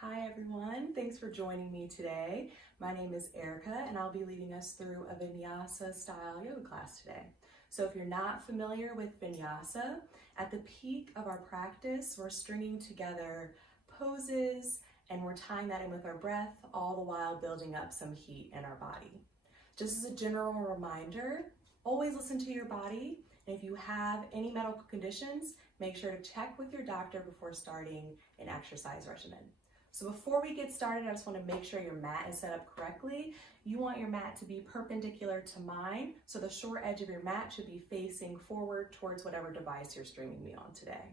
Hi everyone, thanks for joining me today. My name is Erica and I'll be leading us through a vinyasa style yoga class today. So if you're not familiar with vinyasa, at the peak of our practice, we're stringing together poses and we're tying that in with our breath, all the while building up some heat in our body. Just as a general reminder, always listen to your body. And if you have any medical conditions, make sure to check with your doctor before starting an exercise regimen. So before we get started, I just want to make sure your mat is set up correctly. You want your mat to be perpendicular to mine, so the short edge of your mat should be facing forward towards whatever device you're streaming me on today.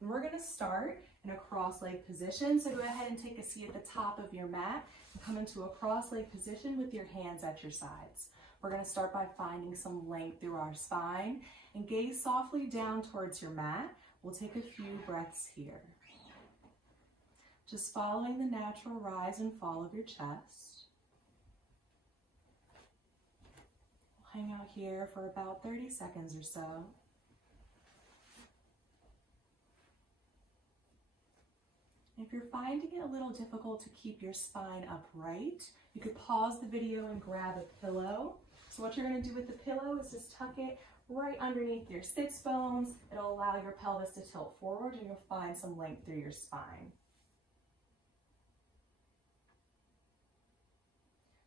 And we're going to start in a cross-leg position, so go ahead and take a seat at the top of your mat and come into a cross-leg position with your hands at your sides. We're going to start by finding some length through our spine and gaze softly down towards your mat. We'll take a few breaths here. Just following the natural rise and fall of your chest. We'll hang out here for about 30 seconds or so. If you're finding it a little difficult to keep your spine upright, you could pause the video and grab a pillow. So what you're going to do with the pillow is just tuck it right underneath your sits bones. It'll allow your pelvis to tilt forward and you'll find some length through your spine.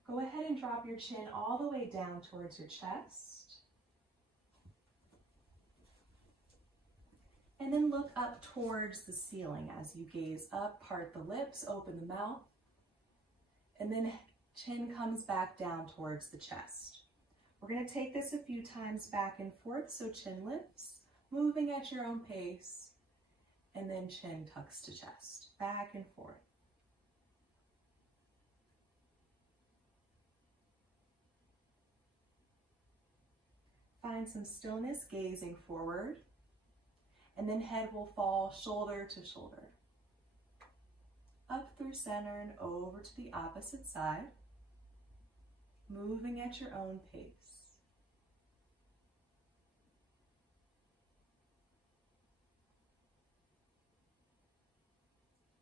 Go ahead and drop your chin all the way down towards your chest. And then look up towards the ceiling as you gaze up, part the lips, open the mouth. And then chin comes back down towards the chest. We're going to take this a few times back and forth, so chin lifts, moving at your own pace, and then chin tucks to chest, back and forth. Find some stillness, gazing forward, and then head will fall shoulder to shoulder. Up through center and over to the opposite side, moving at your own pace.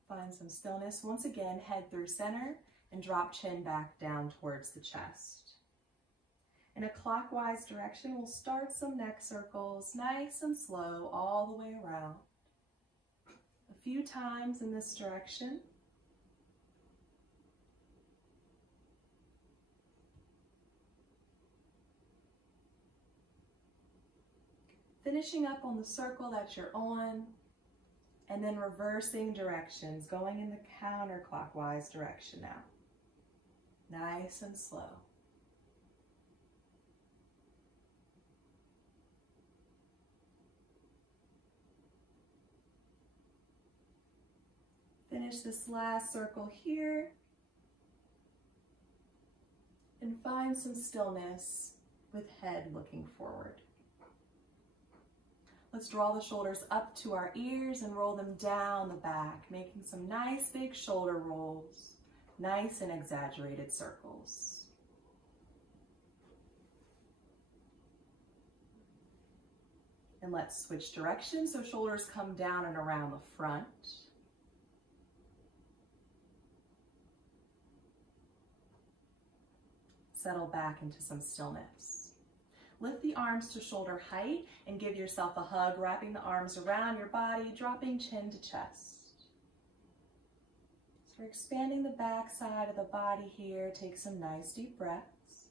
Find some stillness. Once again, head through center and drop chin back down towards the chest. In a clockwise direction, we'll start some neck circles, nice and slow, all the way around. A few times in this direction. Finishing up on the circle that you're on, and then reversing directions, going in the counterclockwise direction now. Nice and slow. Finish this last circle here and find some stillness with head looking forward. Let's draw the shoulders up to our ears and roll them down the back, making some nice big shoulder rolls, nice and exaggerated circles. And let's switch directions so shoulders come down and around the front. Settle back into some stillness. Lift the arms to shoulder height and give yourself a hug, wrapping the arms around your body, dropping chin to chest. So we're expanding the back side of the body here. Take some nice deep breaths.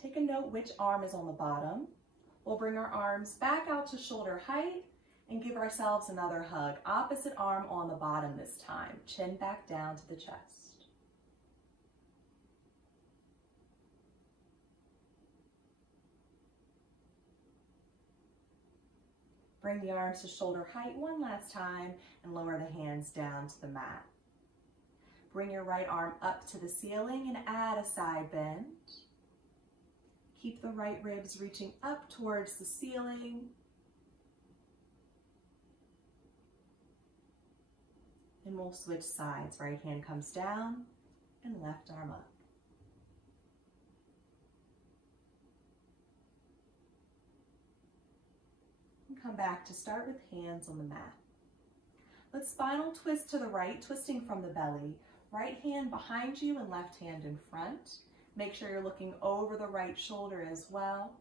Take a note which arm is on the bottom. We'll bring our arms back out to shoulder height and give ourselves another hug. Opposite arm on the bottom this time. Chin back down to the chest. Bring the arms to shoulder height one last time and lower the hands down to the mat. Bring your right arm up to the ceiling and add a side bend. Keep the right ribs reaching up towards the ceiling. And we'll switch sides. Right hand comes down and left arm up. And come back to start with hands on the mat. Let's spinal twist to the right, twisting from the belly. Right hand behind you and left hand in front. Make sure you're looking over the right shoulder as well.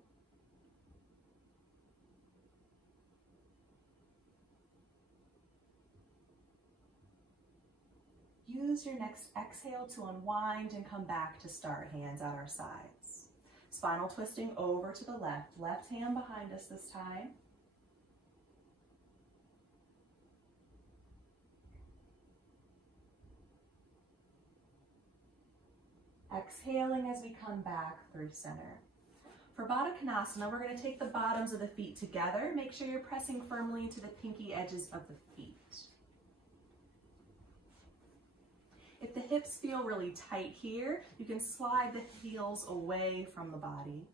Use your next exhale to unwind and come back to start, hands at our sides. Spinal twisting over to the left. Left hand behind us this time. Exhaling as we come back through center. For Badakanasana, we're going to take the bottoms of the feet together. Make sure you're pressing firmly into the pinky edges of the feet. If the hips feel really tight here, you can slide the heels away from the body.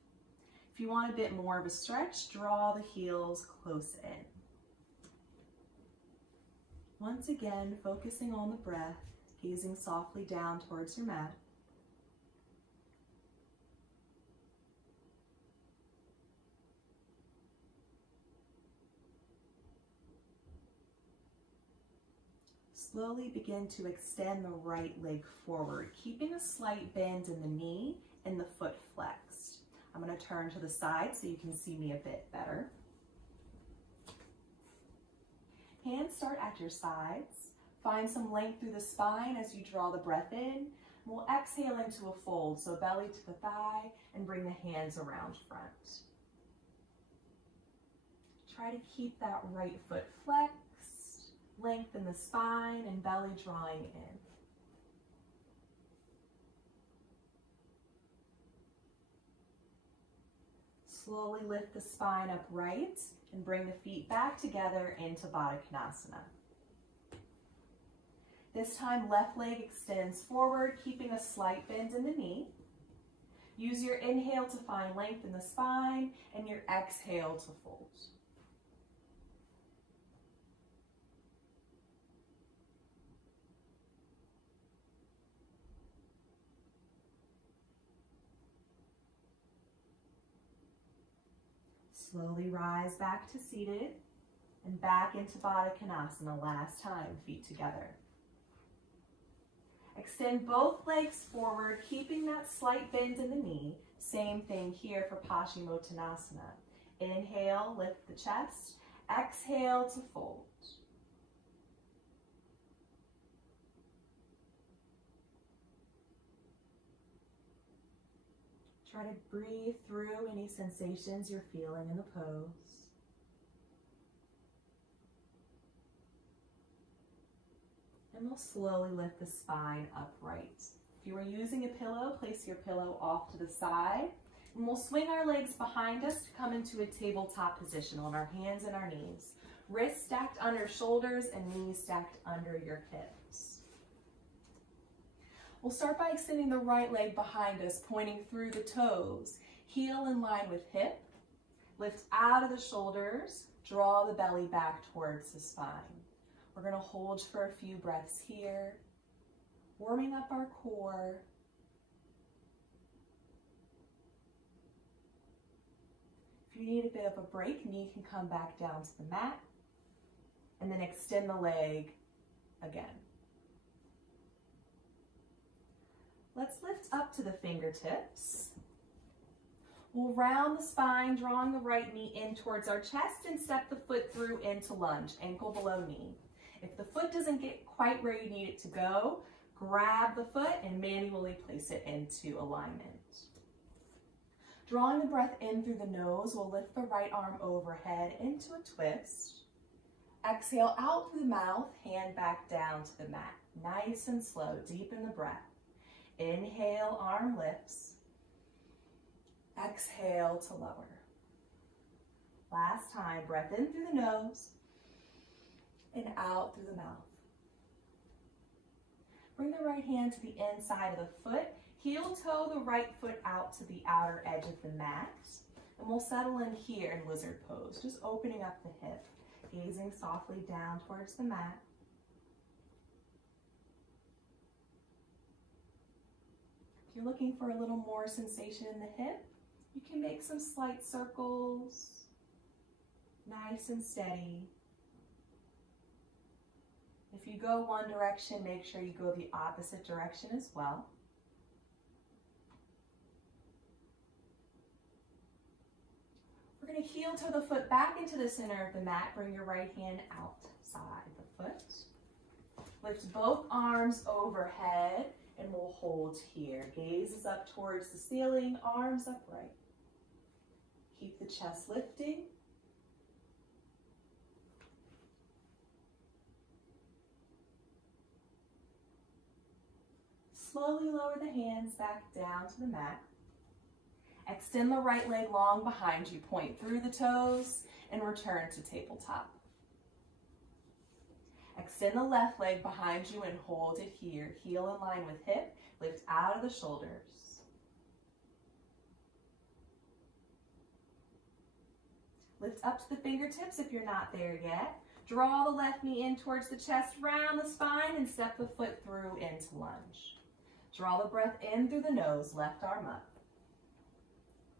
If you want a bit more of a stretch, draw the heels close in. Once again, focusing on the breath, gazing softly down towards your mat. Slowly begin to extend the right leg forward, keeping a slight bend in the knee and the foot flexed. I'm going to turn to the side so you can see me a bit better. Hands start at your sides. Find some length through the spine as you draw the breath in. We'll exhale into a fold, so belly to the thigh, and bring the hands around front. Try to keep that right foot flexed. Lengthen the spine and belly drawing in. Slowly lift the spine upright and bring the feet back together into Badakanasana. This time, left leg extends forward, keeping a slight bend in the knee. Use your inhale to find length in the spine and your exhale to fold. Slowly rise back to seated and back into Badakanasana. Last time, feet together. Extend both legs forward, keeping that slight bend in the knee. Same thing here for Paschimottanasana. Inhale, lift the chest. Exhale to fold. Try to breathe through any sensations you're feeling in the pose. And we'll slowly lift the spine upright. If you are using a pillow, place your pillow off to the side. And we'll swing our legs behind us to come into a tabletop position on our hands and our knees. Wrists stacked under shoulders and knees stacked under your hips. We'll start by extending the right leg behind us, pointing through the toes. Heel in line with hip. Lift out of the shoulders. Draw the belly back towards the spine. We're going to hold for a few breaths here, warming up our core. If you need a bit of a break, knee can come back down to the mat, and then extend the leg again. Let's lift up to the fingertips. We'll round the spine, drawing the right knee in towards our chest, and step the foot through into lunge, ankle below knee. If the foot doesn't get quite where you need it to go, grab the foot and manually place it into alignment. Drawing the breath in through the nose, we'll lift the right arm overhead into a twist. Exhale out through the mouth, hand back down to the mat. Nice and slow, deepen the breath. Inhale, arm lifts. Exhale to lower. Last time, breath in through the nose and out through the mouth. Bring the right hand to the inside of the foot. Heel toe the right foot out to the outer edge of the mat. And we'll settle in here in lizard pose, just opening up the hip, gazing softly down towards the mat. If you're looking for a little more sensation in the hip, you can make some slight circles, nice and steady. If you go one direction, make sure you go the opposite direction as well. We're going to heel toe the foot back into the center of the mat. Bring your right hand outside the foot. Lift both arms overhead and we'll hold here. Gaze is up towards the ceiling, arms upright. Keep the chest lifting. Slowly lower the hands back down to the mat. Extend the right leg long behind you. Point through the toes and return to tabletop. Extend the left leg behind you and hold it here. Heel in line with hip. Lift out of the shoulders. Lift up to the fingertips if you're not there yet. Draw the left knee in towards the chest, round the spine, and step the foot through into lunge. Draw the breath in through the nose, left arm up.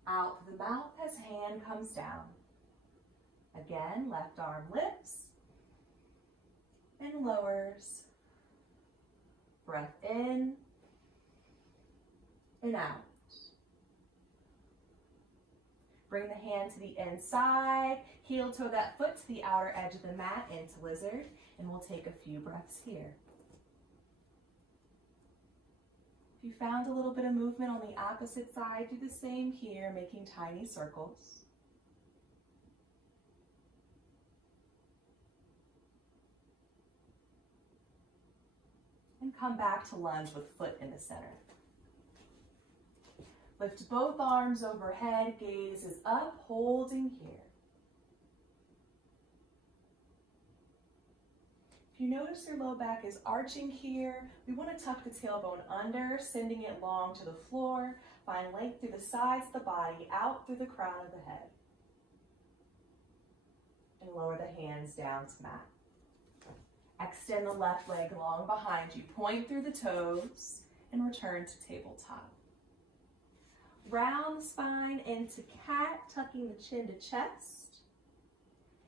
Out through the mouth as hand comes down. Again, left arm lifts and lowers. Breath in and out. Bring the hand to the inside, heel toe that foot to the outer edge of the mat into lizard, and we'll take a few breaths here. If you found a little bit of movement on the opposite side, do the same here, making tiny circles. And come back to lunge with foot in the center. Lift both arms overhead, gaze is up, holding here. If you notice your low back is arching here, we want to tuck the tailbone under, sending it long to the floor. Find length through the sides of the body, out through the crown of the head. And lower the hands down to mat. Extend the left leg long behind you. Point through the toes and return to tabletop. Round the spine into cat, tucking the chin to chest.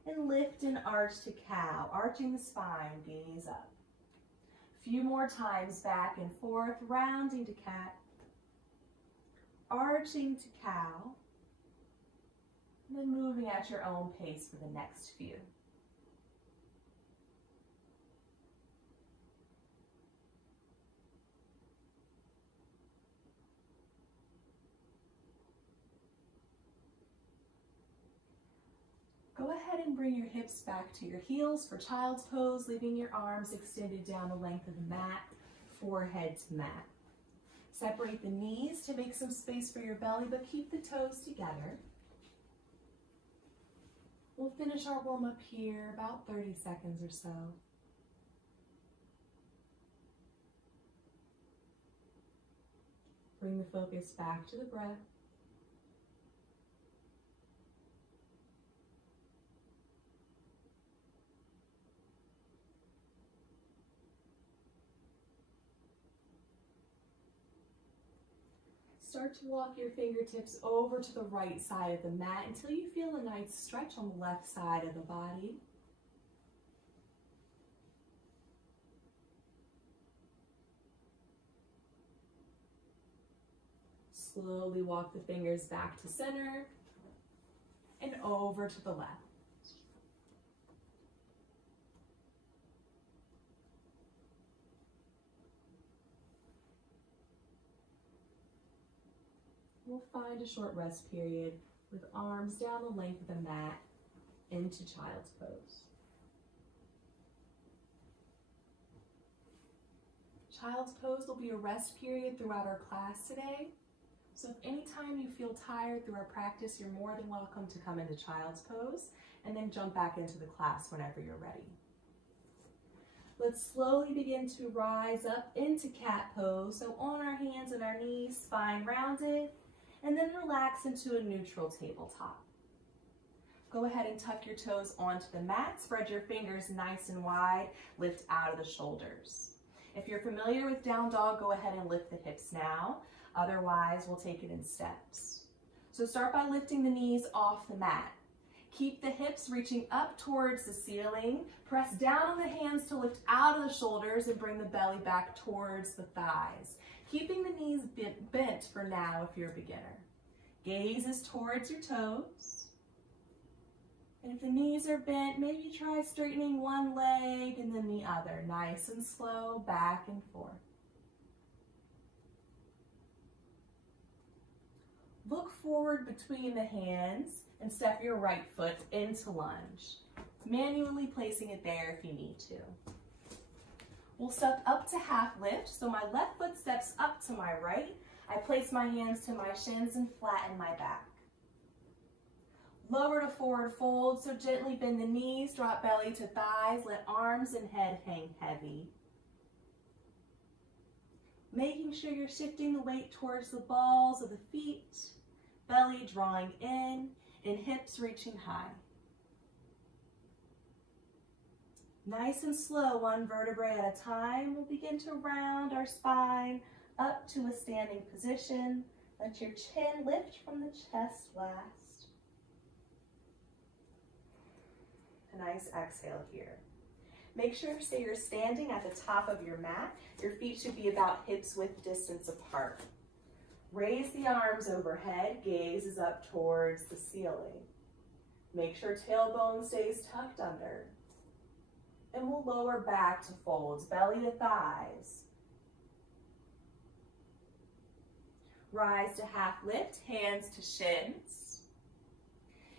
And lift and arch to cow, arching the spine, gaze up. A few more times back and forth, rounding to cat, arching to cow, and then moving at your own pace for the next few. Go ahead and bring your hips back to your heels for child's pose, leaving your arms extended down the length of the mat, forehead to mat. Separate the knees to make some space for your belly, but keep the toes together. We'll finish our warm-up here, about 30 seconds or so. Bring the focus back to the breath. Start to walk your fingertips over to the right side of the mat until you feel a nice stretch on the left side of the body. Slowly walk the fingers back to center and over to the left. We'll find a short rest period with arms down the length of the mat into child's pose. Child's pose will be a rest period throughout our class today. So if anytime you feel tired through our practice, you're more than welcome to come into child's pose and then jump back into the class whenever you're ready. Let's slowly begin to rise up into cat pose. So on our hands and our knees, spine rounded, and then relax into a neutral tabletop. Go ahead and tuck your toes onto the mat. Spread your fingers nice and wide. Lift out of the shoulders. If you're familiar with down dog, go ahead and lift the hips now. Otherwise, we'll take it in steps. So start by lifting the knees off the mat. Keep the hips reaching up towards the ceiling. Press down on the hands to lift out of the shoulders and bring the belly back towards the thighs. Keeping the knees bent for now if you're a beginner. Gaze is towards your toes. And if the knees are bent, maybe try straightening one leg and then the other. Nice and slow, back and forth. Look forward between the hands and step your right foot into lunge, manually placing it there if you need to. We'll step up to half lift, so my left foot steps up to my right. I place my hands to my shins and flatten my back. Lower to forward fold, so gently bend the knees, drop belly to thighs, let arms and head hang heavy. Making sure you're shifting the weight towards the balls of the feet, belly drawing in, and hips reaching high. Nice and slow, one vertebrae at a time, we'll begin to round our spine up to a standing position. Let your chin lift from the chest last. A nice exhale here. Make sure so you're standing at the top of your mat. Your feet should be about hips width distance apart. Raise the arms overhead, gaze is up towards the ceiling. Make sure tailbone stays tucked under. And we'll lower back to folds, belly to thighs. Rise to half lift, hands to shins.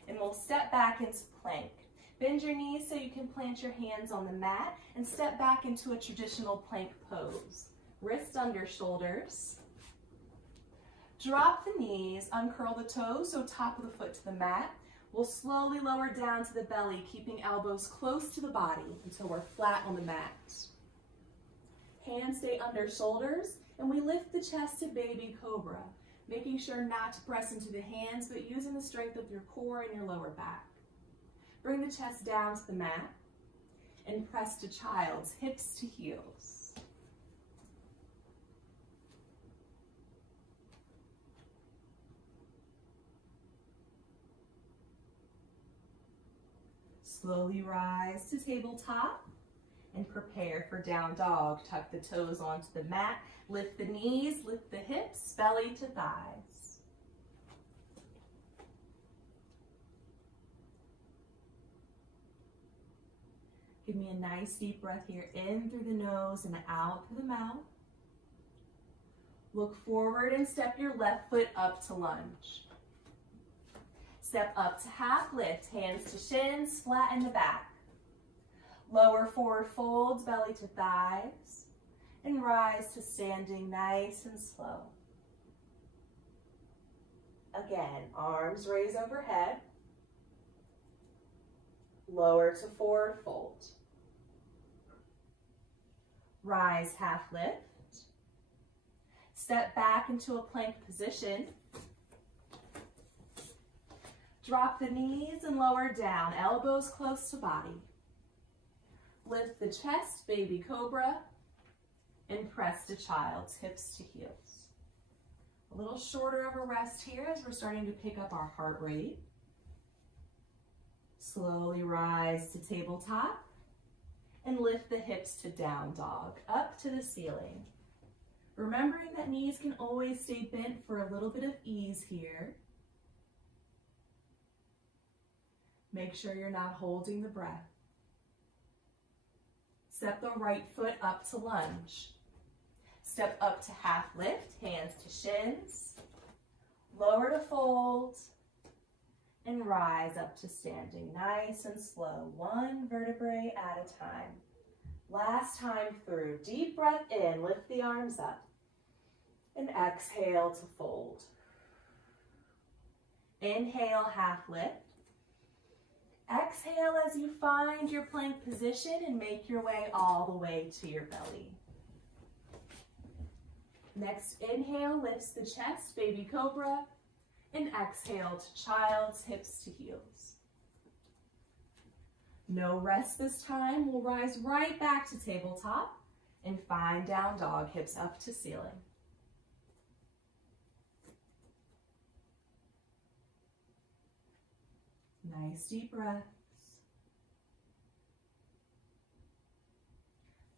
And we'll step back into plank. Bend your knees so you can plant your hands on the mat and step back into a traditional plank pose. Wrist under shoulders. Drop the knees, uncurl the toes, so top of the foot to the mat. We'll slowly lower down to the belly, keeping elbows close to the body until we're flat on the mat. Hands stay under shoulders, and we lift the chest to baby cobra, making sure not to press into the hands, but using the strength of your core and your lower back. Bring the chest down to the mat, and press to child's, hips to heels. Slowly rise to tabletop and prepare for down dog. Tuck the toes onto the mat, lift the knees, lift the hips, belly to thighs. Give me a nice deep breath here, in through the nose and out through the mouth. Look forward and step your left foot up to lunge. Step up to half lift, hands to shins, flatten the back. Lower forward folds, belly to thighs, and rise to standing nice and slow. Again, arms raise overhead. Lower to forward fold. Rise half lift. Step back into a plank position. Drop the knees and lower down, elbows close to body. Lift the chest, baby cobra, and press to child's, hips to heels. A little shorter of a rest here as we're starting to pick up our heart rate. Slowly rise to tabletop and lift the hips to down dog, up to the ceiling. Remembering that knees can always stay bent for a little bit of ease here. Make sure you're not holding the breath. Step the right foot up to lunge. Step up to half lift, hands to shins. Lower to fold. And rise up to standing nice and slow, one vertebrae at a time. Last time through, deep breath in, lift the arms up. And exhale to fold. Inhale, half lift. Exhale as you find your plank position and make your way all the way to your belly. Next inhale lifts the chest, baby cobra, and exhale to child's, hips to heels. No rest this time. We'll rise right back to tabletop and find down dog, hips up to ceiling. Nice deep breaths.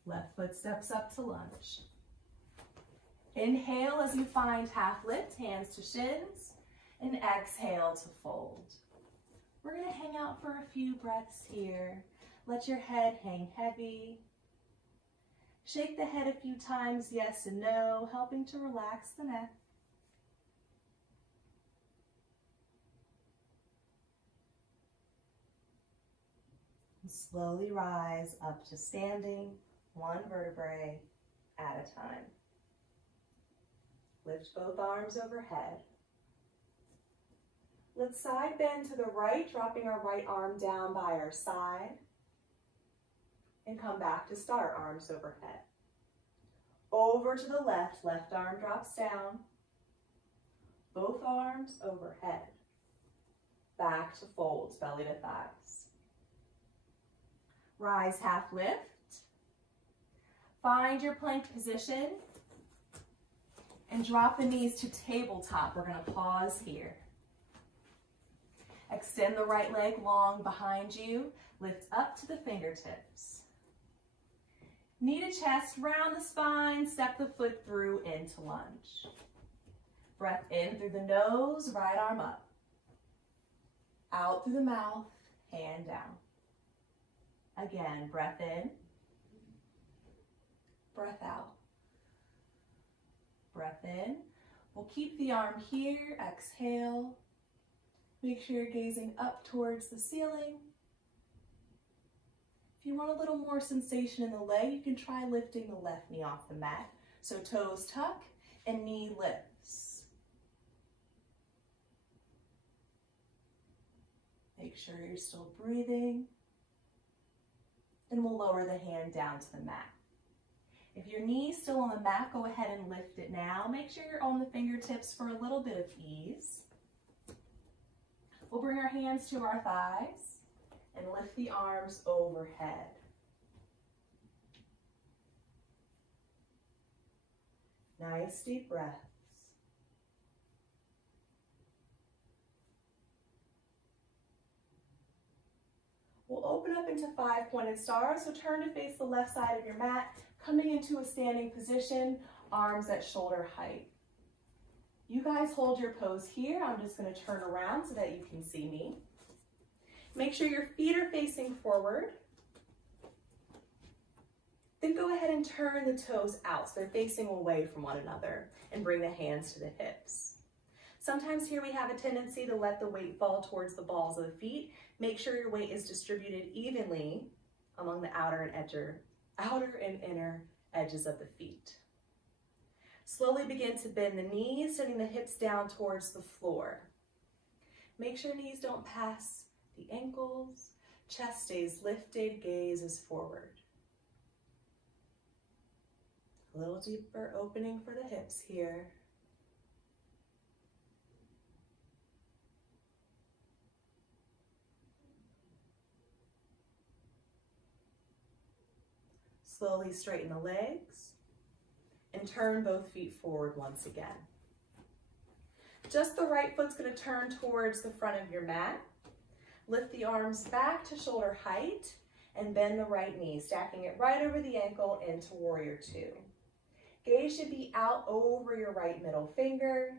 Left foot steps up to lunge. Inhale as you find half lift, hands to shins, and exhale to fold. We're going to hang out for a few breaths here. Let your head hang heavy. Shake the head a few times, yes and no, helping to relax the neck. And slowly rise up to standing, one vertebrae at a time. Lift both arms overhead. Let's side bend to the right, dropping our right arm down by our side. And come back to start, arms overhead. Over to the left, left arm drops down. Both arms overhead. Back to folds, belly to thighs. Rise, half lift. Find your plank position and drop the knees to tabletop. We're going to pause here. Extend the right leg long behind you. Lift up to the fingertips. Knee to chest, round the spine, step the foot through into lunge. Breath in through the nose, right arm up. Out through the mouth, hand down. Again, breath in, breath out. Breath in. We'll keep the arm here, exhale. Make sure you're gazing up towards the ceiling. If you want a little more sensation in the leg, you can try lifting the left knee off the mat. So toes tuck and knee lifts. Make sure you're still breathing. And we'll lower the hand down to the mat. If your knee's still on the mat, go ahead and lift it now. Make sure you're on the fingertips for a little bit of ease. We'll bring our hands to our thighs and lift the arms overhead. Nice deep breaths. We'll open up into 5 pointed stars, so turn to face the left side of your mat, coming into a standing position, arms at shoulder height. You guys hold your pose here. I'm just going to turn around so that you can see me. Make sure your feet are facing forward. Then go ahead and turn the toes out so they're facing away from one another and bring the hands to the hips. Sometimes here we have a tendency to let the weight fall towards the balls of the feet. Make sure your weight is distributed evenly among the outer and inner edges of the feet. Slowly begin to bend the knees, sending the hips down towards the floor. Make sure knees don't pass the ankles. Chest stays lifted, gaze is forward. A little deeper opening for the hips here. Slowly straighten the legs and turn both feet forward once again. Just the right foot's going to turn towards the front of your mat. Lift the arms back to shoulder height and bend the right knee, stacking it right over the ankle into Warrior Two. Gaze should be out over your right middle finger.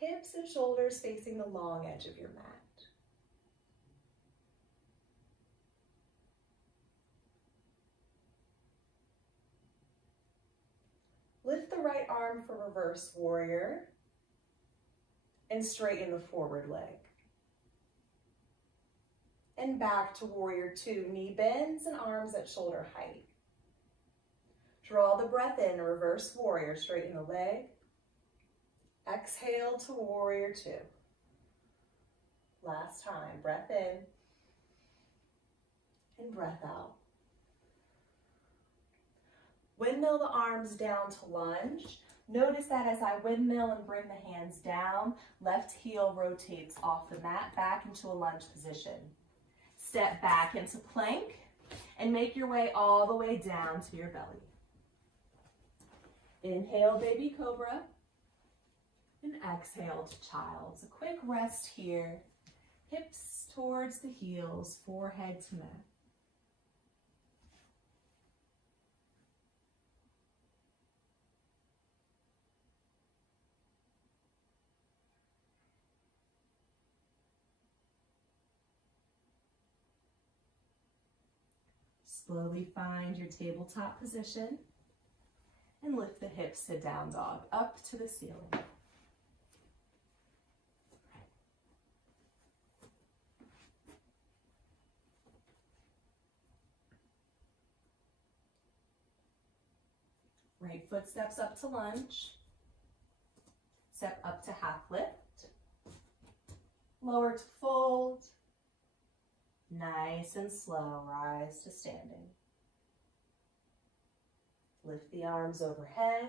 Hips and shoulders facing the long edge of your mat. Lift the right arm for reverse warrior and straighten the forward leg. And back to Warrior Two, knee bends and arms at shoulder height. Draw the breath in, reverse warrior, straighten the leg. Exhale to Warrior Two. Last time, breath in and breath out. Windmill the arms down to lunge. Notice that as I windmill and bring the hands down, left heel rotates off the mat back into a lunge position. Step back into plank and make your way all the way down to your belly. Inhale, baby cobra, and exhale to child's. A quick rest here. Hips towards the heels, forehead to mat. Slowly find your tabletop position and lift the hips to down dog up to the ceiling. Right foot steps up to lunge. Step up to half lift. Lower to fold. Nice and slow, rise to standing. Lift the arms overhead.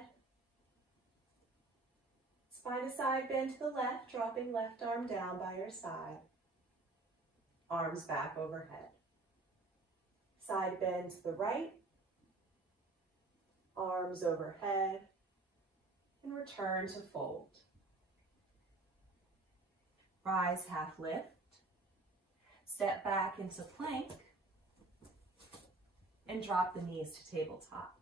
Spine to side bend to the left, dropping left arm down by your side. Arms back overhead. Side bend to the right. Arms overhead. And return to fold. Rise, half lift. Step back into plank. And drop the knees to tabletop.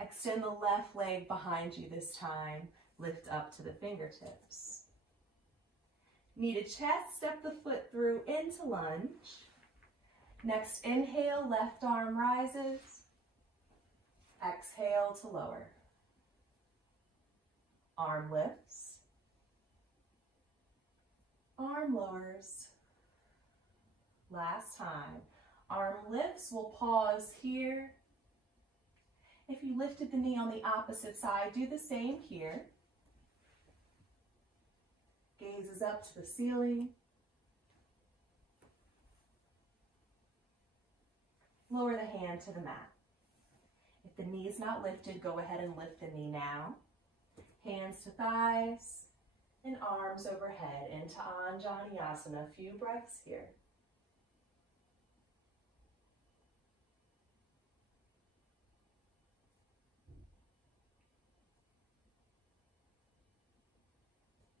Extend the left leg behind you this time. Lift up to the fingertips. Knee to chest, step the foot through into lunge. Next inhale, left arm rises. Exhale to lower. Arm lifts. Arm lowers. Last time. Arm lifts, we'll pause here. If you lifted the knee on the opposite side, do the same here. Gaze is up to the ceiling. Lower the hand to the mat. If the knee is not lifted, go ahead and lift the knee now. Hands to thighs and arms overhead into Anjaneyasana. A few breaths here.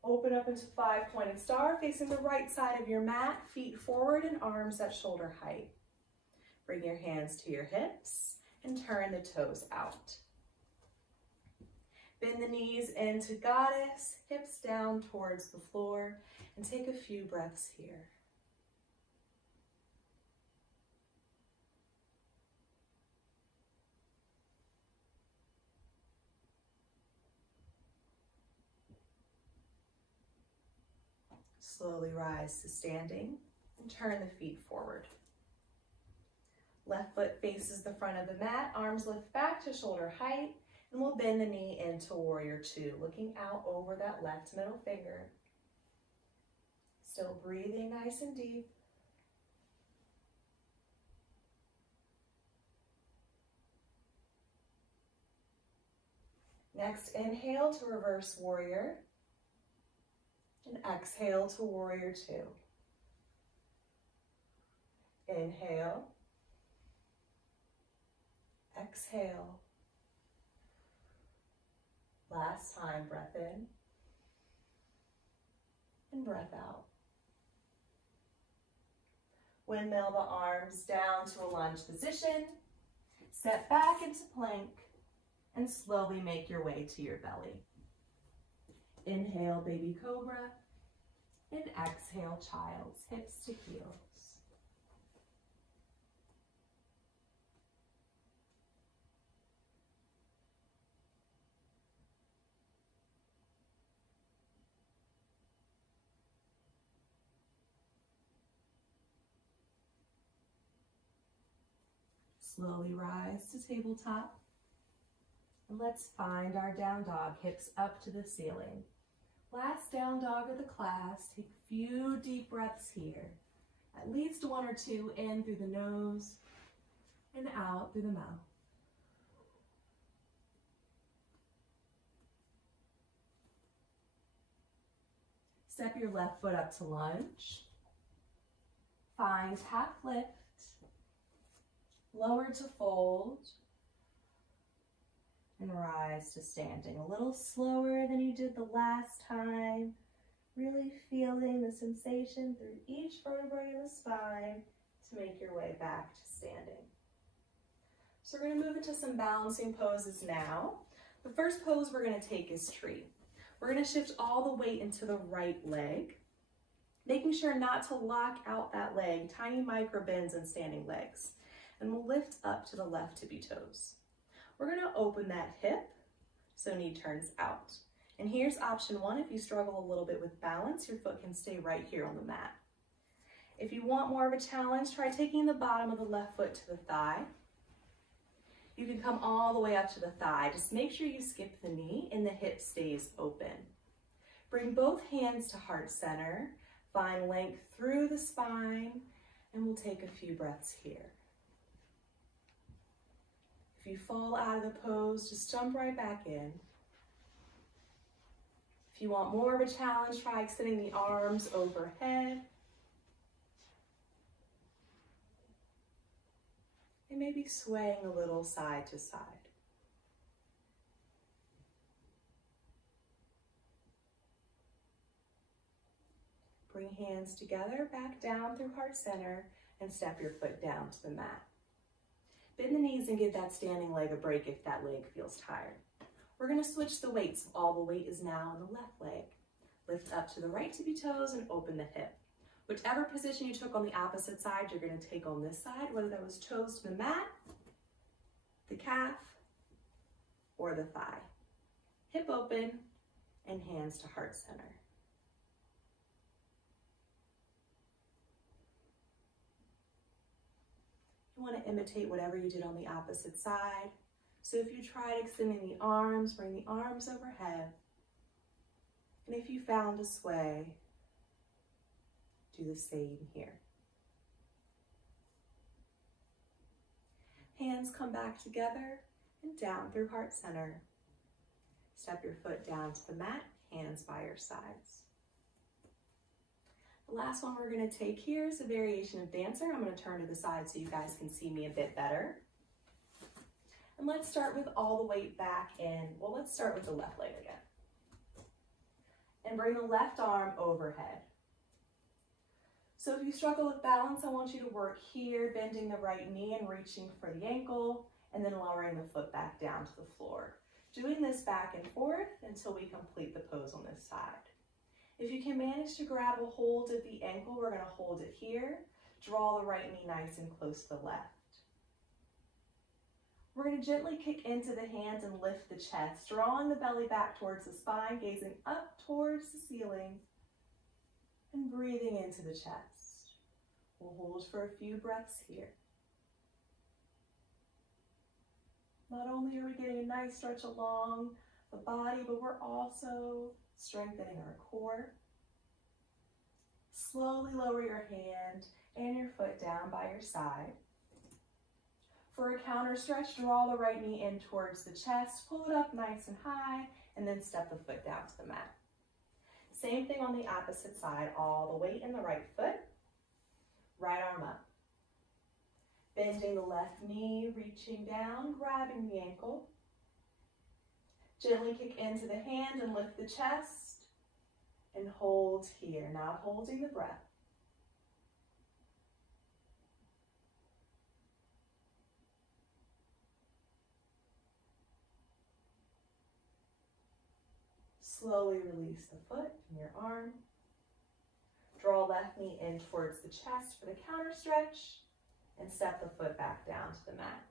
Open up into five-pointed star, facing the right side of your mat, feet forward and arms at shoulder height. Bring your hands to your hips and turn the toes out. Bend the knees into goddess, hips down towards the floor, and take a few breaths here. Slowly rise to standing and turn the feet forward. Left foot faces the front of the mat, arms lift back to shoulder height, and we'll bend the knee into warrior two, looking out over that left middle finger. Still breathing nice and deep. Next, inhale to reverse warrior. And exhale to warrior two. Inhale. Exhale. Last time, breath in and breath out. Windmill the arms down to a lunge position. Step back into plank and slowly make your way to your belly. Inhale, baby cobra, and exhale, child's hips to heels. Slowly rise to tabletop. And let's find our down dog, hips up to the ceiling. Last down dog of the class. Take a few deep breaths here. At least one or two in through the nose and out through the mouth. Step your left foot up to lunge. Find half lift. Lower to fold. And rise to standing. A little slower than you did the last time. Really feeling the sensation through each vertebrae in the spine to make your way back to standing. So we're going to move into some balancing poses now. The first pose we're going to take is tree. We're going to shift all the weight into the right leg, making sure not to lock out that leg, tiny micro bends in standing legs. And we'll lift up to the left tippy toes. We're going to open that hip, so knee turns out. And here's option one. If you struggle a little bit with balance, your foot can stay right here on the mat. If you want more of a challenge, try taking the bottom of the left foot to the thigh. You can come all the way up to the thigh. Just make sure you skip the knee and the hip stays open. Bring both hands to heart center. Find length through the spine, and we'll take a few breaths here. If you fall out of the pose, just jump right back in. If you want more of a challenge, try extending the arms overhead. And maybe swaying a little side to side. Bring hands together, back down through heart center, and step your foot down to the mat. Bend the knees and give that standing leg a break if that leg feels tired. We're going to switch the weights. All the weight is now on the left leg. Lift up to the right tippy toes and open the hip. Whichever position you took on the opposite side, you're going to take on this side, whether that was toes to the mat, the calf, or the thigh. Hip open and hands to heart center. You want to imitate whatever you did on the opposite side. So if you tried extending the arms, bring the arms overhead. And if you found a sway, do the same here. Hands come back together and down through heart center. Step your foot down to the mat, hands by your sides. The last one we're going to take here is a variation of dancer. I'm going to turn to the side so you guys can see me a bit better. And let's start with all the weight back in. Well, let's start with the left leg again. And bring the left arm overhead. So if you struggle with balance, I want you to work here, bending the right knee and reaching for the ankle, and then lowering the foot back down to the floor. Doing this back and forth until we complete the pose on this side. If you can manage to grab a hold of the ankle, we're going to hold it here. Draw the right knee nice and close to the left. We're going to gently kick into the hands and lift the chest, drawing the belly back towards the spine, gazing up towards the ceiling, and breathing into the chest. We'll hold for a few breaths here. Not only are we getting a nice stretch along the body, but we're also strengthening our core. Slowly lower your hand and your foot down by your side. For a counter stretch, draw the right knee in towards the chest, pull it up nice and high, and then step the foot down to the mat. Same thing on the opposite side, all the weight in the right foot, right arm up. Bending the left knee, reaching down, grabbing the ankle. Gently kick into the hand and lift the chest, and hold here, now holding the breath. Slowly release the foot from your arm. Draw left knee in towards the chest for the counter stretch and step the foot back down to the mat.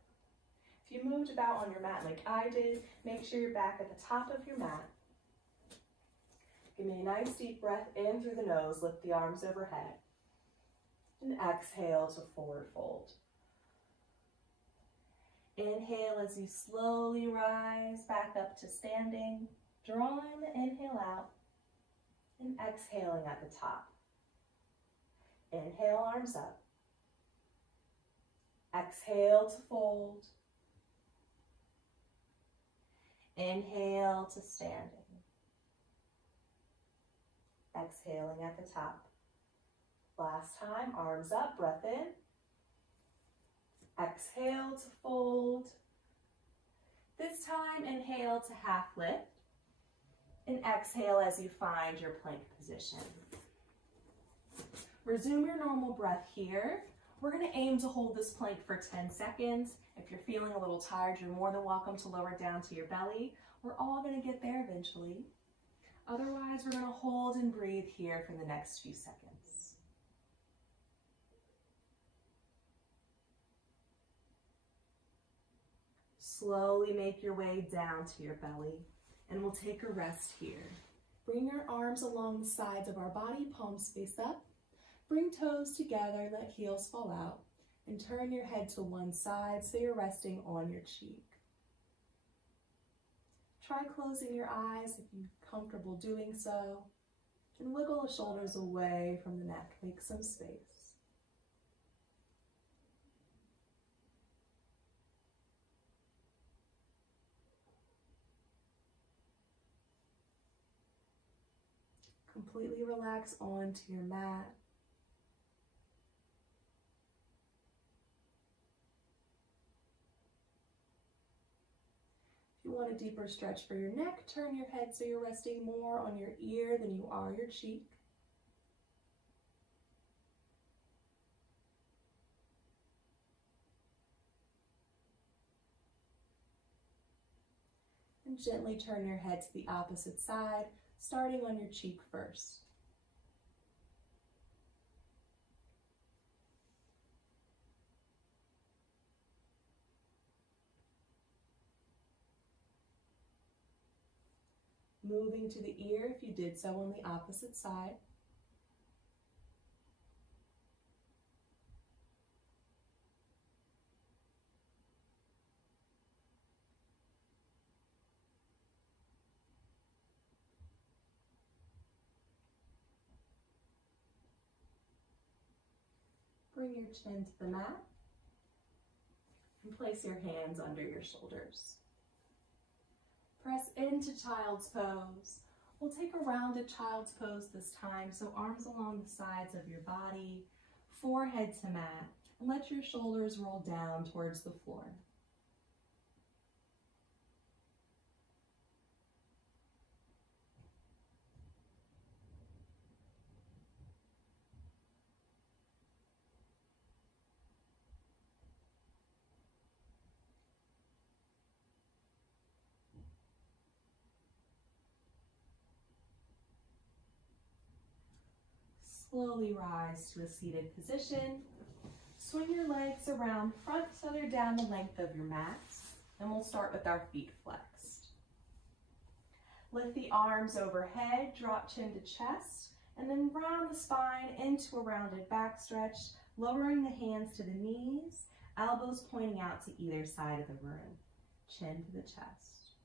If you moved about on your mat like I did, make sure you're back at the top of your mat. Give me a nice deep breath in through the nose, lift the arms overhead, and exhale to forward fold. Inhale as you slowly rise back up to standing, drawing the inhale out and exhaling at the top. Inhale, arms up. Exhale to fold. Inhale to standing. Exhaling at the top. Last time, arms up, breath in. Exhale to fold. This time, inhale to half lift. And exhale as you find your plank position. Resume your normal breath here. We're going to aim to hold this plank for 10 seconds. If you're feeling a little tired, you're more than welcome to lower it down to your belly. We're all going to get there eventually. Otherwise, we're going to hold and breathe here for the next few seconds. Slowly make your way down to your belly, and we'll take a rest here. Bring your arms along the sides of our body, palms face up. Bring toes together, let heels fall out, and turn your head to one side so you're resting on your cheek. Try closing your eyes if you're comfortable doing so, and wiggle the shoulders away from the neck. Make some space. Completely relax onto your mat. If you want a deeper stretch for your neck, turn your head so you're resting more on your ear than you are your cheek. And gently turn your head to the opposite side, starting on your cheek first. Moving to the ear if you did so on the opposite side. Bring your chin to the mat and place your hands under your shoulders. Press into child's pose. We'll take a rounded child's pose this time, so arms along the sides of your body, forehead to mat, and let your shoulders roll down towards the floor. Slowly rise to a seated position. Swing your legs around front so they're down the length of your mat. And we'll start with our feet flexed. Lift the arms overhead, drop chin to chest, and then round the spine into a rounded back stretch, lowering the hands to the knees, elbows pointing out to either side of the room, chin to the chest.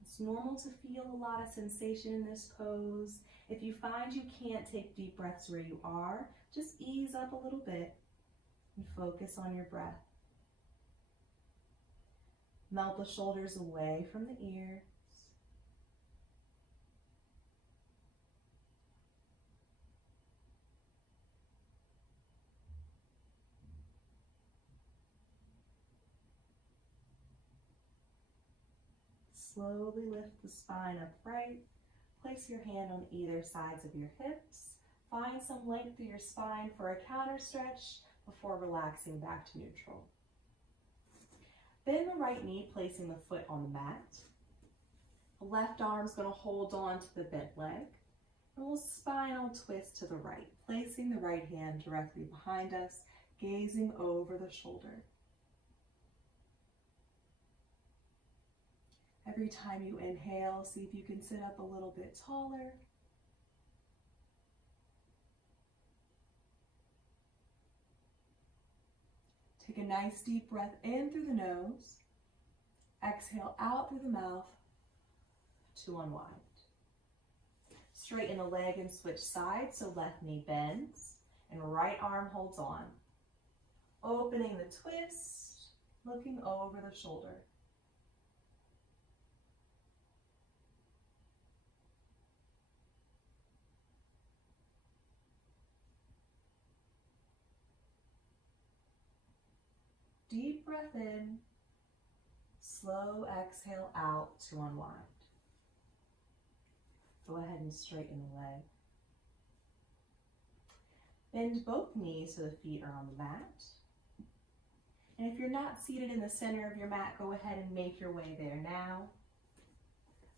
It's normal to feel a lot of sensation in this pose. If you find you can't take deep breaths where you are, just ease up a little bit and focus on your breath. Melt the shoulders away from the ears. Slowly lift the spine upright. Place your hand on either sides of your hips. Find some length through your spine for a counter stretch before relaxing back to neutral. Bend the right knee, placing the foot on the mat. The left arm's going to hold on to the bent leg. And we'll spinal twist to the right, placing the right hand directly behind us, gazing over the shoulder. Every time you inhale, see if you can sit up a little bit taller. Take a nice deep breath in through the nose. Exhale out through the mouth to unwind. Straighten the leg and switch sides, so left knee bends and right arm holds on. Opening the twist, looking over the shoulder. Deep breath in, slow exhale out to unwind. Go ahead and straighten the leg. Bend both knees so the feet are on the mat. And if you're not seated in the center of your mat, go ahead and make your way there now.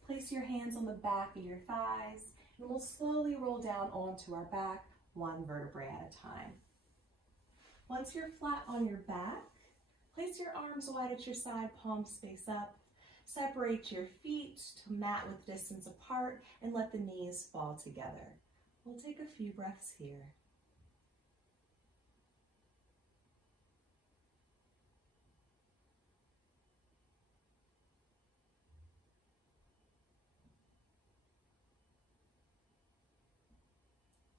Place your hands on the back of your thighs, and we'll slowly roll down onto our back, one vertebrae at a time. Once you're flat on your back, place your arms wide at your side, palms face up. Separate your feet to mat with distance apart and let the knees fall together. We'll take a few breaths here.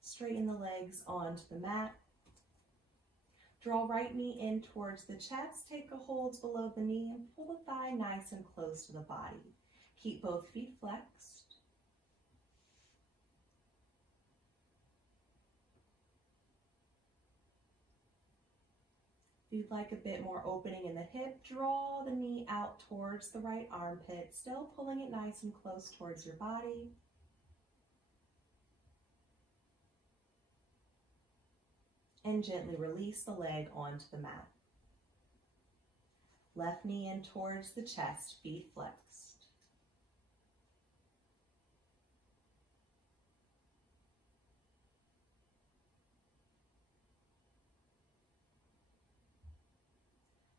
Straighten the legs onto the mat. Draw right knee in towards the chest. Take a hold below the knee and pull the thigh nice and close to the body. Keep both feet flexed. If you'd like a bit more opening in the hip, draw the knee out towards the right armpit, still pulling it nice and close towards your body. And gently release the leg onto the mat. Left knee in towards the chest, feet flexed.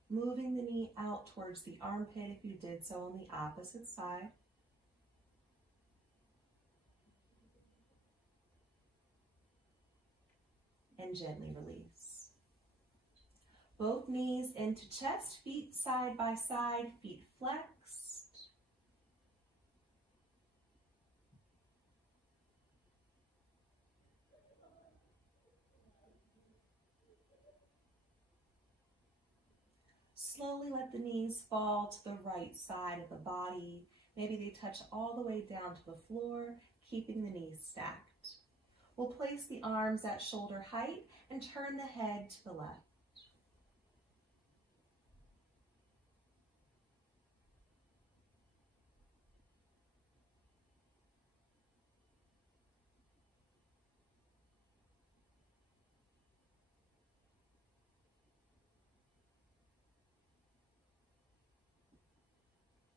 Moving the knee out towards the armpit if you did so on the opposite side. And gently release. Both knees into chest, feet side by side, feet flexed. Slowly let the knees fall to the right side of the body. Maybe they touch all the way down to the floor, keeping the knees stacked. We'll place the arms at shoulder height and turn the head to the left.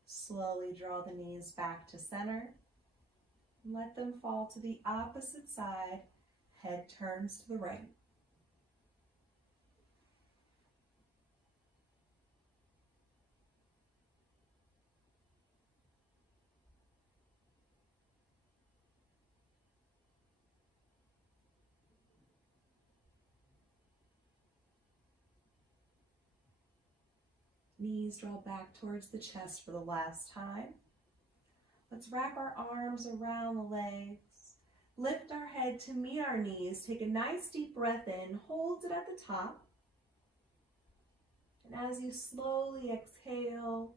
Slowly draw the knees back to center. Let them fall to the opposite side. Head turns to the right. Knees draw back towards the chest for the last time. Let's wrap our arms around the legs. Lift our head to meet our knees. Take a nice deep breath in. Hold it at the top. And as you slowly exhale,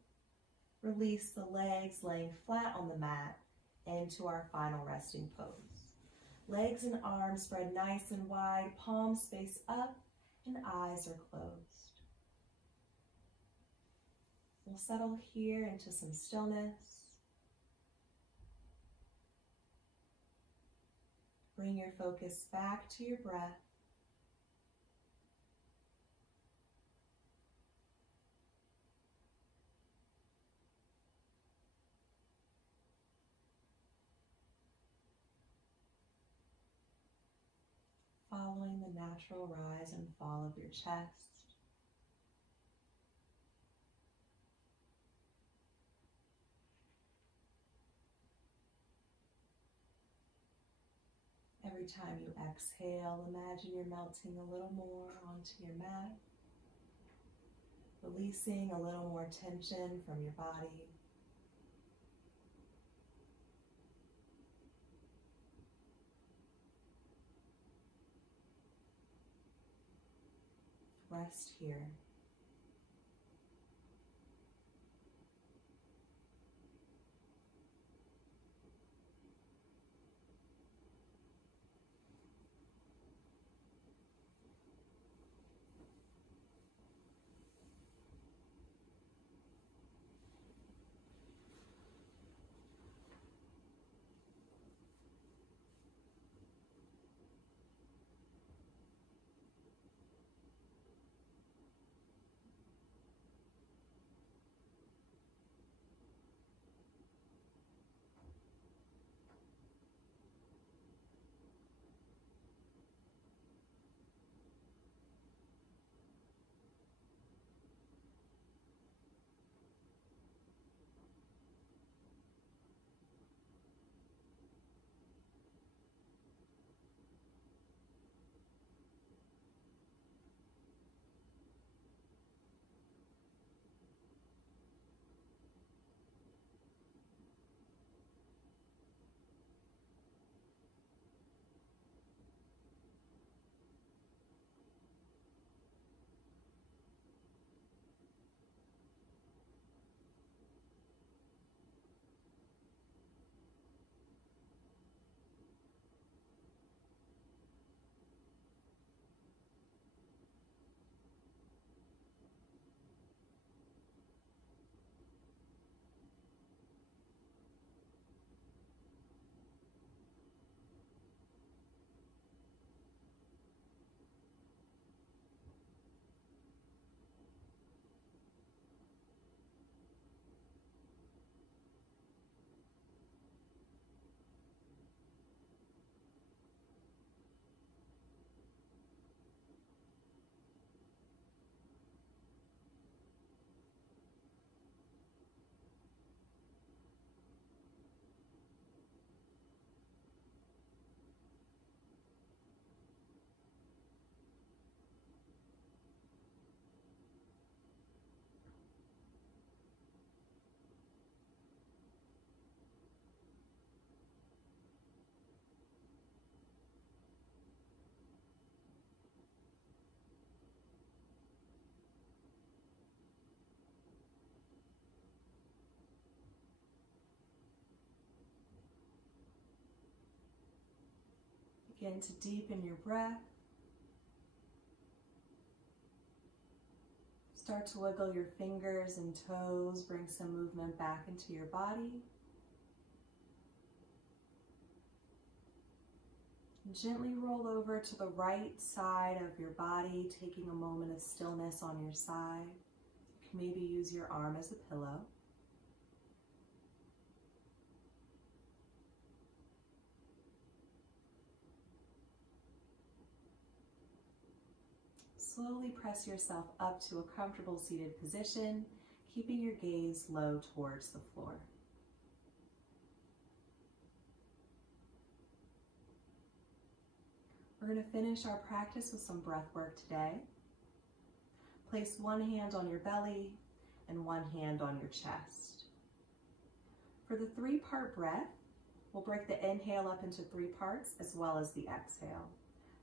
release the legs laying flat on the mat into our final resting pose. Legs and arms spread nice and wide, palms face up, and eyes are closed. We'll settle here into some stillness. Bring your focus back to your breath. Following the natural rise and fall of your chest. Every time you exhale, imagine you're melting a little more onto your mat, releasing a little more tension from your body. Rest here. Begin to deepen your breath. Start to wiggle your fingers and toes, bring some movement back into your body. And gently roll over to the right side of your body, taking a moment of stillness on your side. You can maybe use your arm as a pillow. Slowly press yourself up to a comfortable seated position, keeping your gaze low towards the floor. We're going to finish our practice with some breath work today. Place one hand on your belly and one hand on your chest. For the 3-part breath, we'll break the inhale up into 3 parts as well as the exhale.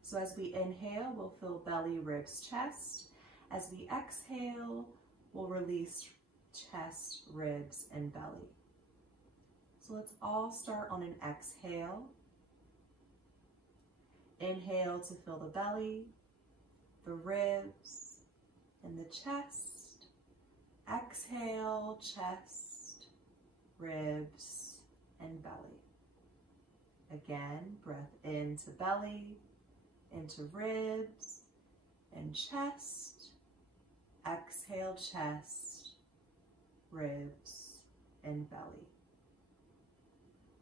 So as we inhale, we'll fill belly, ribs, chest. As we exhale, we'll release chest, ribs, and belly. So let's all start on an exhale. Inhale to fill the belly, the ribs, and the chest. Exhale, chest, ribs, and belly. Again, breath into belly, into ribs and chest. Exhale, chest, ribs, and belly.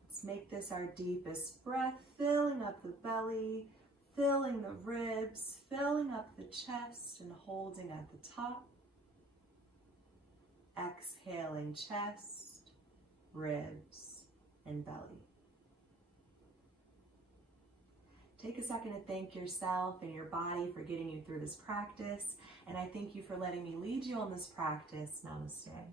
Let's make this our deepest breath, filling up the belly, filling the ribs, filling up the chest, and holding at the top. Exhaling, chest, ribs, and belly. Take a second to thank yourself and your body for getting you through this practice, and I thank you for letting me lead you on this practice. Namaste.